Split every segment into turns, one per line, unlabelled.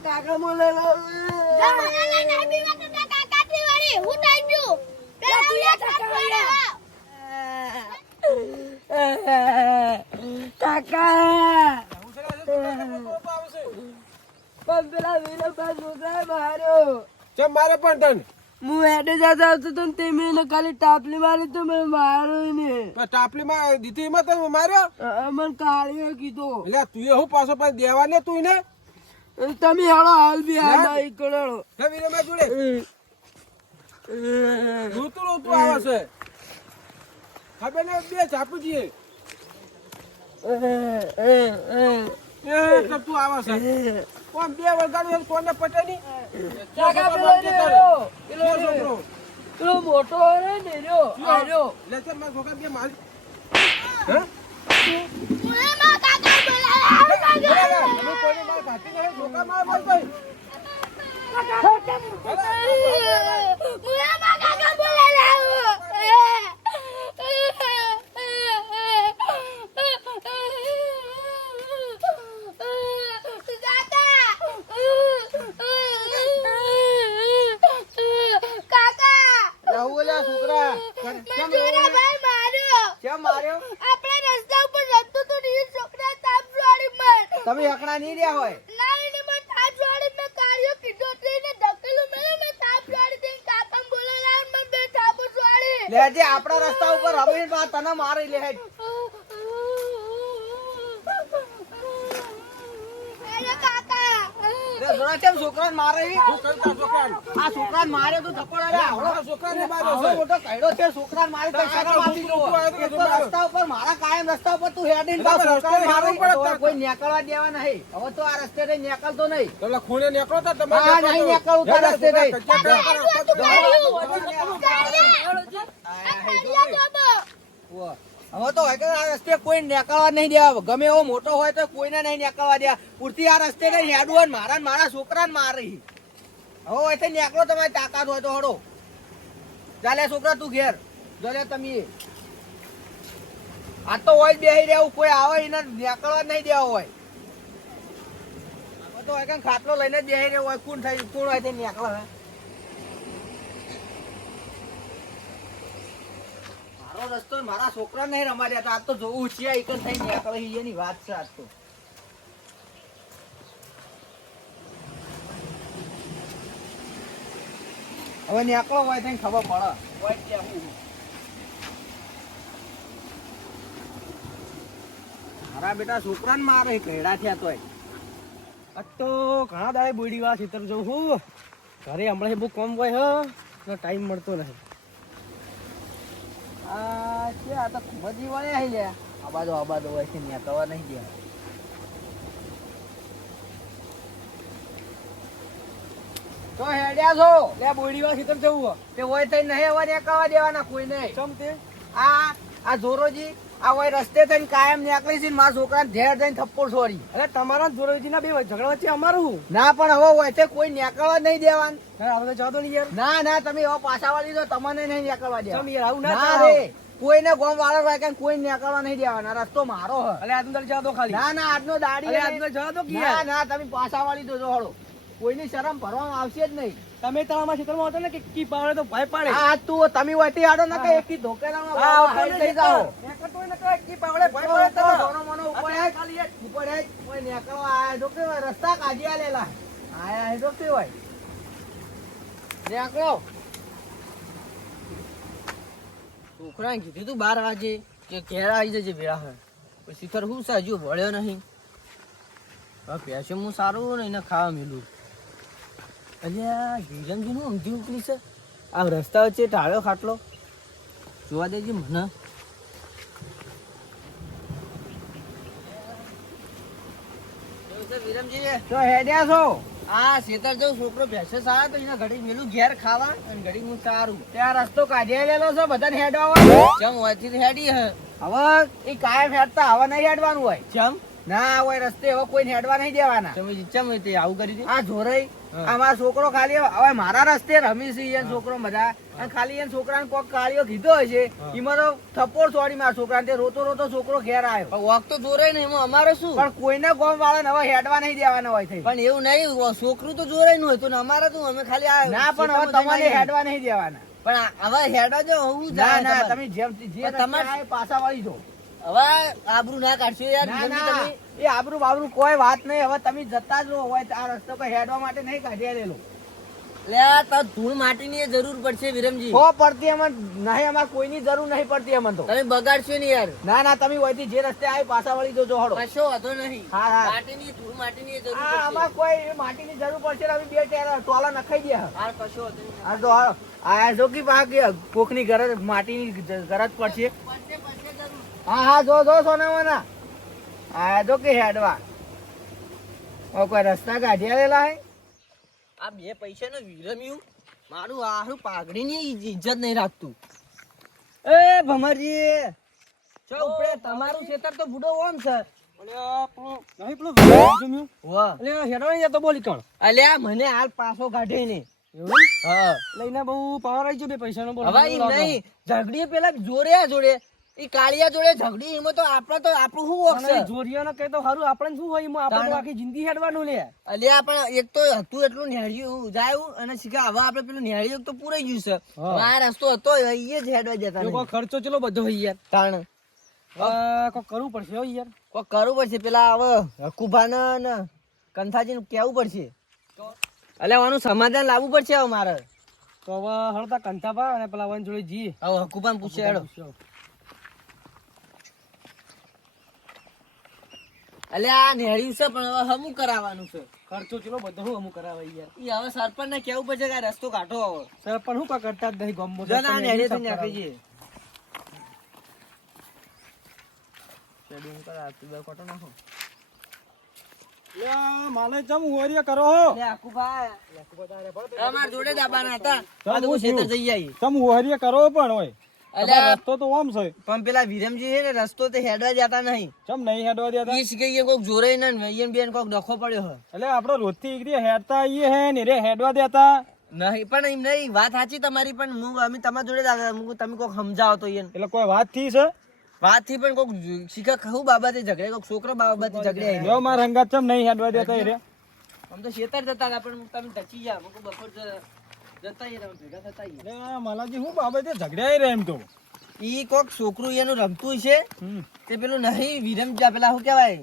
કાકા મોલે કાકા પણ પેલા વીરભા છોકરાએ માર્યો
મારે પણ તન?
હું હેડે જતો આવતો તો તે મેં ખાલી ટાપલી મારી તો મને માર્યો ને
પણ ટાપલીમાં દીધીમાં તને માર્યો?
મને કાળીઓ કીધો.
એટલે તું હું પાછો પણ દેવા ને તું ને
તમે હેડો હાલ બી હાલ કરો.
હે વીરમા જોડે. રોતું રોતું આવે છે. ખબર ને બે ચાપુજી એ તું આવે છે. કોણ બે વગાડું કોને પટે નહીં. છોકરો?
પેલો મોટો હોય ને રહ્યો આ?
લે મારા બે હે? માર માર ભાઈ
અલ્યા છોકરા કેમ કેમ માર્યો
આપણા રસ્તા ઉપર રસ્તો તો નહીં છોકરા તાપ જોડી મર
નહીં રહ્યા હોય.
ના એને મેં તાપ જોડી મેં કાર્યો કીધો ટ્રેને ધકેલું મેં મેં તાપ જોડી દઈને કાકા બોલાલા મેં બે તાપ જોડી
લેજે આપણા રસ્તા ઉપર હવે તને મારી લે હેડ.
અરે કાકા
લે કેમ છોકરાને મારે? આ છોકરાને માર્યો તું થપ્પડ
છોકરાને માર્યો
મોટો કયડો છે છોકરાને મારી તો
છોકરું તો
તો. રસ્તા ઉપર મારા કાયમ રસ્તા ઉપર તું હેડીને બા છોકરાને મારે તો. કોઈ નીકળવા દેવા નહીં હવે તો આ રસ્તે થી નીકળતો નહીં
પેલા ખૂણે નીકળો તો તમે
હા, નહીં નીકળવું તારા રસ્તે નહીં. હવે તો હોય આ રસ્તે કોઈ નીકળવા નહીં દેવા ગમે એવો મોટો હોય તો કોઈને નહીં નીકળવા દે. પૂરતી આ રસ્તે કઈ હેડવું હોય મારા મારા છોકરાને મારી. હવે હોય નીકળો તમારી તાકાત હોય તો હડો. ચાલે છોકરા, તું ઘેર. જોલે તમે. આ તો હોય બેહી રહેવું. કોઈ આવે એને નીકળવા નહીં દેવા હોય. તો હોય ખાટલો લઈને જ બેહી રહ્યો હોય. કોણ થઈ કોણ હોય તે નીકળે? રસ્તો મારા છોકરા નહીં રમાડ્યા તો આ તો જોવું છે એક જ થઈ નીકળે છે એની વાત છે આજ તો. હવે નીકળો હોય તો ખબર પડે. હોય ત્યાં હું. મારા બેટા છોકરાને મારે ઘેડા થયા તોય.
આજ તો ઘણા દાડે બોડી વાળા ખેતર જવું. હું ઘરે હમણાં બહુ કોમ હોય હ. ટાઈમ મળતો નથી.
આ છે આ તો ખુબજી વળ્યા હી લે આ બાજુ આ બાજુ હોય છે નીકળવા નહીં દે તો હેડ્યા છો?
લે બોડી વાળા ખેતર જવું
તે હોય થઈ નહીં હવે નીકળવા દેવાના? કોઈ નહીં.
ચમ તે?
આ આ જોરોજી આ હોય રસ્તે થઈને કાયમ નીકળી છે મારા છોકરાને ઝેર થઈને થપ્પડ છોડી.
અરે તમારા જોરોજી ના બે ઝઘડા વચ્ચે અમારું હું
ના પણ હવે હોય તે કોઈ નીકળવા નહીં દેવાનું.
અરે આ બધા જવા યાર.
ના ના તમે હવે પાછા વાળી દો તમને નહીં નીકળવા દે
યાર આવું ના.
રે કોઈને ગોમ વાળો હોય કે કોઈ નીકળવા નહીં દેવાના રસ્તો મારો હે.
એટલે આજનો જવા દો ખાલી.
ના ના આજનો દાડી
આજનો જવા દો
ના ના તમે પાછા વાળી દો જો હળો. કોઈની શરમ ભરવામાં આવશે જ નહીં.
તમે તમારા ક્ષેત્રમાં હતો ને કે કી પાડે તો ભય પાડે
આ તું તમે વાટી આડો ના કે એકી
ધોકેરામાં
આ હાઈ થઈ જાઓ
નીકળતો હોય ને કે કી પાડે ભય પાડે તો.
ધોનો મોનો ઉપર હેડ.
ખાલી હેડ.
ઉપર હેડ. કોઈ નેકરો આ જો કે રસ્તા કાઢી આલેલા આયા હે જો કે હોય નેકરો
છોકરાને કીધું તું બાર વાગે કે ઘેર આવી જજે ભેળા હોય પછી ખર હું સાજુ ભળ્યો નહીં હવે પેસે હું સારું નહીં ખાવા મેલું અલ્યા હિરણજી નું ઊંધી ઉપડી છે. આ રસ્તા વચ્ચે ટાળ્યો ખાટલો. જોવા દેજે મને.
તો હેડ્યા છો?
આ શેતર જો છોકરો ભેંસે સારા તો એને ઘડી મેલું ઘેર ખાવા અને ઘડી હું સારું.
ત્યાં રસ્તો કાઢી લેલો છે બધાને હેડવા
ચમ હોયથી હેડી
હવે એ કાયમ હેડતા હવે નહીં હેડવાનું હોય.
ચમ
ના હોય રસ્તે હવે કોઈ હેડવા નહીં દેવાના.
તમે ચમ આવું કરી
આ જોરાઈ અમારો છોકરો ખાલી હવે મારા રસ્તે રમી છે ઈ છોકરો બધા. અને ખાલી એ છોકરાને કોક કાળીઓ કીધો હશે એમાં તો થપ્પોડ છોડી મારા છોકરાને. તે રોતો રોતો છોકરો ઘેર આવ્યો.
પણ વોક તો જોરે ને એમાં અમારે શું?
પણ કોઈને ગોમ વાળાને હવે હેડવા નહીં દેવાના હોય થઈ
પણ એવું નહીં છોકરું તો જોરે નું હતું ને અમારે તો અમે ખાલી
ના પણ હવે તમારે હેડવા નહીં દેવાના.
પણ હવે હેડવા જો હું
ના ના તમે જેમ જે
તમારે-
પાછા વળી જાઓ.
હવે આબરૂ ના કાઢશો યાર તમે.
એ આબરૂ બાબરું કોઈ વાત નહીં. હવે તમે જતા જ રહો. હોય આ રસ્તો કોઈ હેડવા માટે નહીં કાઢી લેલો
લે તો ધૂળ માટીની ની જરૂર પડશે વિરમજી.
કો પડતી અમન નહીં અમાર કોઈની જરૂર નહીં પડતી અમન તો.
તમે બગાડશો ને યાર.
ના ના તમે હોયથી જે રસ્તે આવી પાછા વળી જજો હળો.
કશો વાંધો નહીં.
હા, હા.
માટીની ધૂળ માટીની જરૂર પડશે.
અમાર કોઈ માટીની જરૂર પડશે અમે બે ટેરા ટોલા નખાઈ દે
હા કશો વાંધો નહીં.
આ તો હાલો આ જો કે પાક કોકની ગરજ માટીની ગરજ પડશે. હા હા જો જો સોના મોના તો કે હેડવા. ઓ કોઈ રસ્તા કાઢી આવેલા હે?
આ બે પૈસા નો વિરમ્યું મારું આરું પાઘડીની ઇજ્જત નહીં રાખતું. એ ભમરજી. ચો ઉપડે તમારું ખેતર તો બુડો ઓમ છે.
અલ્યા, પેલું- નહીં પેલું વિરમજી જમ્યું?
વાહ
અલ્યા, હેડો નહીં જતો બોલી કણ.
અલ્યા મને હાલ પાછો કાઢે ને
એવું?
હા.
પાવર આવી ગયો બે પૈસાનો બોલો.
નહીં ઝઘડી પેલા જોડે જોડે. ઈ કાળિયા જોડે ઝઘડી એમાં તો આપડે તો આપણું શું વોક
અને કહે તો હારું આપણે શું હોય? એમાં આપણે આખી જિંદગી હેડવાનું લે.
અલ્યા પણ એક તો હતું એટલું નેહળ્યું જાયું અને શીખા હવે આપણે પેલું નેહળ્યું તો પૂરાઈ ગયું છે. આ રસ્તો હતો એ જ હેડવા જતા
જો ખર્ચો ચલો બધો હોય યાર.
તાણ.
આ કરવું પડશે હો યાર.
કોક કરવું પડશે પેલા હવે હકુભાને ને કંથાજીને કહેવું પડશે. અલ્યા આનું સમાધાન લાવવું પડશે હવે મારે.
તો હવે હળતા કંઠાભા અને પેલા વન જોડે જી
હવે હકુભાને પૂછે હેડો. અલ્યા આ નેહળ્યું છે પણ હવે હમું કરાવવાનું છે.
ખર્ચો ચલો બધો હું હમું કરાવે યાર.
ઈ હવે સરપંચ ને કેવું પડશે કે રસ્તો કાઢો
આવો સરપંચ હું કા કરતા જ નહીં ગામમાં.
જો ના
સરપંચ
નેહળીએ
એની
તો
સાફ
નાખી જઈએ શેડિંગ કર આ તું બે કોટો નાખો.
માલે ચમ હોરીએ કરો હો.
અલે આકુભાઈ તમાર જોડે દાબાના હતા.
ચાલ,
આ તો હું
હું
જઈ આવી
ચમ હોરીએ કરો પણ હોય. રસ્તો તો ઓમ છે.
પણ પેલા વિરમજી છે ને રસ્તો તે હેડવા જતા નહીં.
ચમ નહીં હેડવા દેતા?
ઈ શીખે કોક જોરે ને વૈયન બેન કોક ડખો પડ્યો હે
એટલે આપડે રોજથી એકરી હેડતા આવીએ હે ને રે હેડવા દેતા.
નહીં પણ એમ નહીં વાત સાચી તમારી પણ હું અમે તમારા જોડે જ તમે કોક સમજાવો તો ઈયન.
એટલે કોઈ વાતથી છે?
વાતથી પણ કોક શીખા કહું બાબતે ઝઘડે કોક છોકરો બાબતે ઝઘડે
જો મારા હંગાત ચમ નહીં હેડવા દેતા રે.
આમ તો શેતર જતા પણ તમે ટચી જા મુકુ બપોર
માલાજી હું બાબતે ઝઘડ્યા રે એમ તો.
ઈ કોક છોકરું એનું રમતું છે. તે પેલું નહીં વિરમ જા પેલા શું કહેવાય?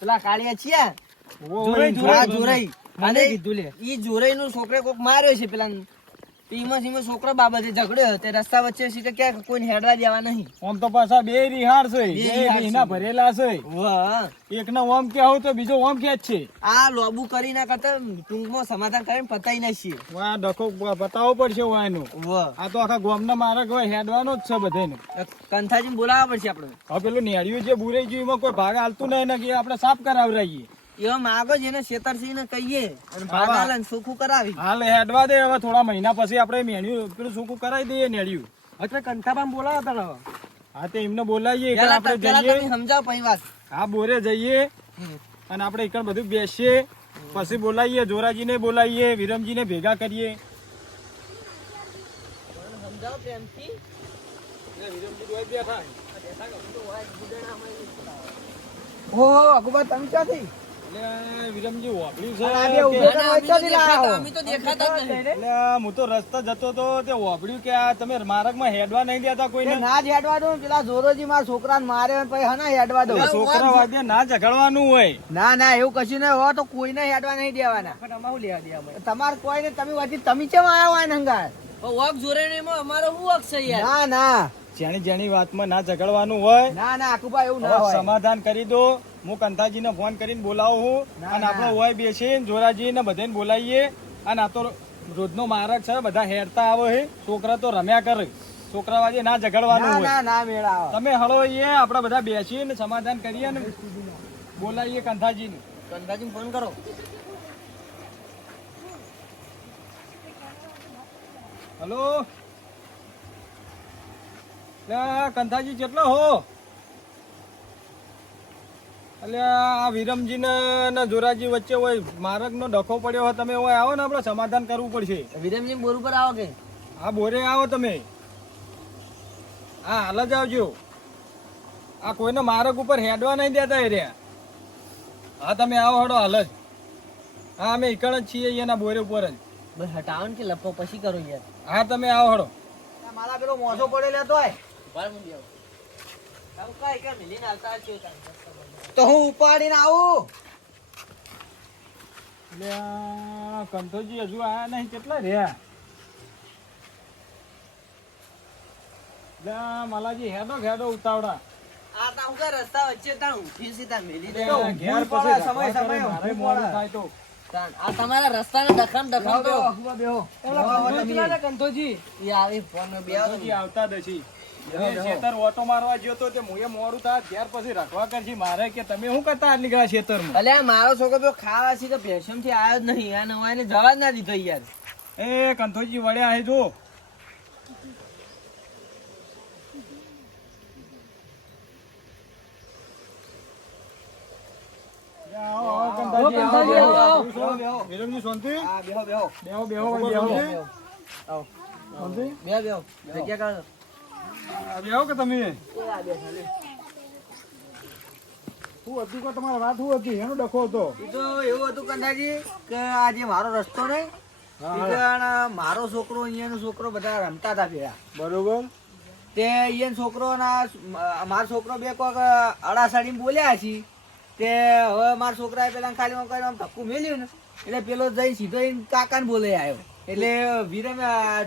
પેલા કાળિયા છીએ.
જોરાઈ,
જોરાઈ.
અને
કીધું લે.
ઈ જોરાઈ નું છોકરે કોક માર્યો છે પેલા ઈમાં સીમાં છોકરા બાબતે ઝઘડ્યો તે રસ્તા વચ્ચે સીધે ક્યાંક કોઈને હેડવા દેવા નહીં.
ઓમ તો પાછા બે રિહાર છે.
બે છે.
ભરેલા છે.
વાહ.
એક ઓમ કે હોય તો બીજો ઓમ કે છે.
આ લોબુ કરી ના કરતા ટૂંકમાં સમાધાન કરીને પતાઈ નાખીએ
આ ડખો બતાવવો પડશે વાયનો આ તો આખા ગામના માર્ગ હોય હેડવાનો જ છે બધાને
કંથાજી બોલાવવા પડશે આપણે.
હવે પેલું નેડિયું જે બુરાઈ ગયું એમાં કોઈ ભાગ હાલતું નહીં ને કે આપણે સાફ કરાવરાઈએ.
એવા માગો જેને છેતરસિંહ ને કહીએ અને ભાગ
બાબા.
ને કરાવી.
હાલ હેડવા દે હવે થોડા મહિના પછી આપણે મેણ્યું પેલું સૂકું કરાવી દઈએ નેડિયું
એટલે કંઠાભા બોલાવા હતા
હા તે એમને બોલાવીએ આપણે જઈએ.
તમે પછી વાત.
હા બોરે જઈએ. અને આપણે એક બધું બેસીએ. પછી બોલાવીએ જોરાજીને બોલાવીએ વિરમજીને ભેગા કરીએ.
સમજાવો પ્રેમથી.
ઓહો અકબર તમે ક્યાંથી?
નહીં.
હું તો રસ્તા જતો તો તે ઓભળ્યું કે આ તમે માર્ગમાં હેડવા નહીં દેતા
તે
કોઈને
ના જ હેડવા દઉં પેલા જોરોજી મારા છોકરા મારે પછી હના હેડવા
દઉં. છોકરા વાગે ના ઝઘડવાનું હોય.
ના ના એવું કશું નહીં હોય તો કોઈને હેડવા નહીં દેવાના.
પણ આમાં લેવા દે
તમારે કોઈ ને તમે વચ્ચે તમે કેમ આવ્યા હોય ને હંગાર
પણ વોક જોરે ને એમાં અમારો શું વોક છે યાર?
ના ના.
જેની જેની વાતમાં ના ઝઘડવાનું હોય
ના ના આકુભાઈ એવું ના હોય.
સમાધાન કરી દો. હું કંથાજીને ફોન કરીને બોલાવું
ના,
અને. આપણે હોય બેસીને જોરાજીને બધાને બોલાવીએ. અને આ તો રોજનો મારક છે બધા હેરતા આવે છે. છોકરા તો રમ્યા કરે. છોકરા વાજે ના ઝઘડવાનું હોય. તમે હળો એ આપણે બધા બેસીને સમાધાન કરીએ ને બોલાવીએ કંથાજીને.
કંદાજી ફોન કરો.
હલો? કંથાજી કેટલો હો? એટલે આ વિરમજી ને જોરાજી વચ્ચે હોય માર્ગ નો ડખો પડ્યો હોય તમે હોય આવો ને આપણે સમાધાન કરવું પડશે.
વિરમજી બોર ઉપર આવો કે?
હા બોરે આવો તમે. હા હાલ જ આવજો. આ કોઈને માર્ગ ઉપર હેડવા નહીં દેતા એ રહ્યા. હા તમે આવો હડો હાલ જ. હા અમે એકણ જ છીએ એના બોરે ઉપર જ.
બસ હટાવો ને કે લપો પછી કરો યાર.
હા તમે આવો હડો.
મારા પેલો મોસો પડેલો તોય
બાર મુંડી આવો. કાંઈ કાંઈ મિલીને આવતા તારે.
તો હું ઉપાડીને આવું.
કંઠોજી હજુ આયા નહીં કેટલા રહ્યા? માલાજી હેડો હેડો ઉતાવળા.
આ તા હું રસ્તા વચ્ચે તા ઉઠી તા મેલી દે.
ઘેર પછી
સમય, સમય,
મારે મોડું થાય તો.
આ તમારા રસ્તાને એ આવી ફોન બે આવો
કંથોજી આવતા દસી ખેતર ઓટો મારવા ગયો તો તે મુએ મોડું થાય ત્યાર પછી રાખવા કરશી મારે કે તમે શું કરતા આટલી ગયા ખેતરમાં
અલ્યા મારો છોકરો ખાવા છે તો ભેસમથી આવ્યો જ નહીં. આ નવાઈને જવા જ ના દીધો યાર.
એ કંથોજી વળ્યા હે જો. શાંતિ?
હા બેહો બેહો.
બેહો, બેહો, બેહો.
બે બે જગ્યા કાઢો.
આ બેહો કે તમે? શું હતું કે તમારી વાત શું હતી? એનો ડખો હતો.
એ તો એવું હતું કંદાજી કે આજે મારો રસ્તો નહીં. મારો છોકરો અહીંયાનો છોકરો બધા રમતા હતા ભેળા
બરોબર.
તે અહીંયાનો છોકરો ના મારો છોકરો બે કોક અડાસાડી બોલ્યા છે. તે હવે મારા છોકરાએ પેલા ખાલી ધક્કું મેલ્યું ને. એટલે પેલો જઈ સીધો કાકા કાકાને બોલે આવ્યો. એટલે વિરમ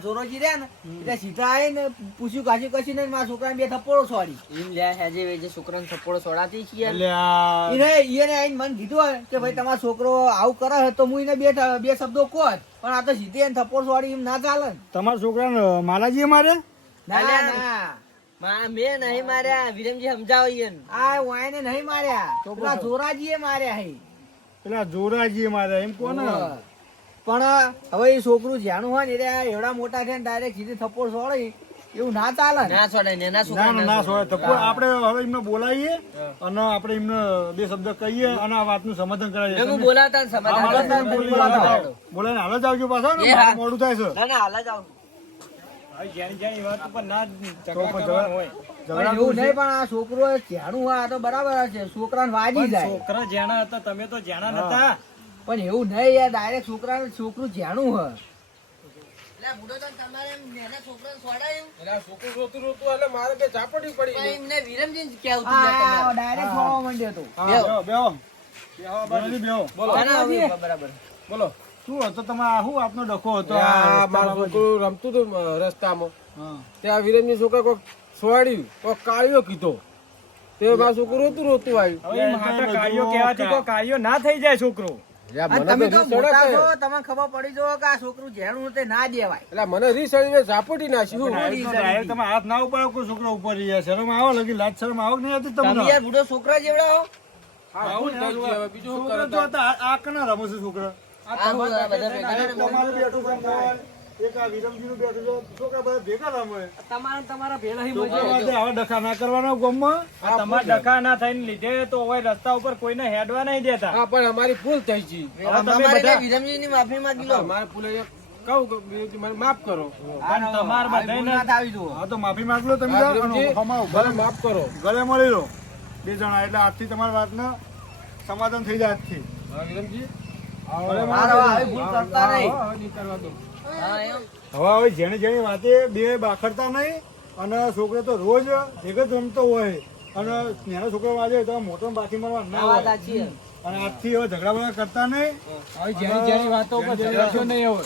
જોરોજી રહ્યા ને એટલે સીધા આવીને પૂછ્યું કાશી કાશી ને મારા છોકરાને બે થપ્પોડો છોડી.
એમ લે હેજે વેજે છોકરાને થપ્પોડો છોડાતી છે
એને એને આઈને મને કીધું કે ભાઈ તમારો છોકરો આવું કરે છે તો હું એને બે બે શબ્દો કહો પણ આ તો સીધી એને થપ્પડ છોડી એમ ના ચાલે
તમારા છોકરાને માલાજી મારે
ના. ના.
મા નહીં માર્યા વિરમજી સમજાવો ઈયન.
આ વાયને નહીં માર્યા. છોકરા જોરાજીએ માર્યા હે.
પેલા જોરાજી માર્યા એમ કોને?
પણ હવે એ છોકરું જાણું હોય ને એટલે એવડા મોટા થઈને ડાયરેક્ટ સીધી થપ્પડ છોડી એવું ના ચાલે ના.
છોડાય ને
ના
છોકરા
ના ના તો આપણે હવે એમને બોલાવીએ અને આપણે એમને બે શબ્દ કહીએ અને આ વાતનું સમાધાન કરાવીએ.
હું
બોલાતા
સમાધાન
હાલ જ હાલ આવજો પાછા ને મોડું થાય છે.
ના ના હાલ જ આવું
જ્યાં એ વાત ઉપર ના
પણ એવું નહીં પણ આ છોકરો જાણું હોય આ તો બરાબર છે. છોકરાને વાજી જાય.
છોકરા જેણા હતા તમે તો જેણા નતા.
પણ એવું નહીં યાર ડાયરેક્ટ છોકરા છોકરું જાણું
બોલો. બોલો. શું હતો તમારે શું આપનો ડખો હતો?
રમતું હતું રસ્તામાં.
હા.
ત્યાં વિરેનની છોકરા કોક સોડ્યું કોક કાળિયો કીધો. તે મારું છોકરું રોતું રોતું આવ્યું.
હવે એ માટે કાર્યો કહેવાથી કોઈ ના થઈ જાય છોકરો.
તમે તો મોટા છો. તમને ખબર પડી જો કે આ છોકરું જેણું તે ના દેવાય.
એટલે મને ઝાપટી નાખ્યું
તમે હાથ ના ઉપાડો કોઈ છોકરો ઉપર જાય? શરમ આવો લગી લાજ શરમ આવો નહીં
તમે
તમને?
યાર બુડો છોકરા જેવડાવો
આવું
બીજું શું
જો હતા, રમે છે છોકરા?
આ બધા
બેઠું એક આ વિરમજીનું બેઠું છે. છોકરા બધા ભેગા રમે.
તમારા તમારા ભેળા
છોકરા માટે હવે ડખા ના કરવાના ગામમાં. તમારા ડખા ના થઈને લીધે તો હવે રસ્તા ઉપર કોઈને હેડવા નહીં દેતા
હા પણ અમારી ભૂલ થઈ છે
તમે બધા-
વિરમજીની માફી માંગી લો
અમારે ભૂલ કહું કે બે- મને માફ કરો
તમારે
આવી ના
બધાને
થાવી જોઈએ.
હા તો માફી માંગ લો તમે જાઓ.
મને માફ કરો
ગળે મળી લો બે જણા એટલે આજથી તમારી વાતને સમાધાન થઈ જાય આજથી
વિરમજી.
આવી ભૂલ કરતા નહીં
હા, કરવા દો
હવે હવે જેને જેની વાતે બે બાખડતા નહીં અને છોકરો તો રોજ એક જ રમતો હોય અને નાનો છોકરો વાજે તો મોટો બાકી મારવા ના
વાત
હોય.
સાચી
અને આજથી હવે ઝઘડા બગડા કરતા નહીં.
હવે જેની જેની વાતો પર ચર્ચો નહીં
હોય.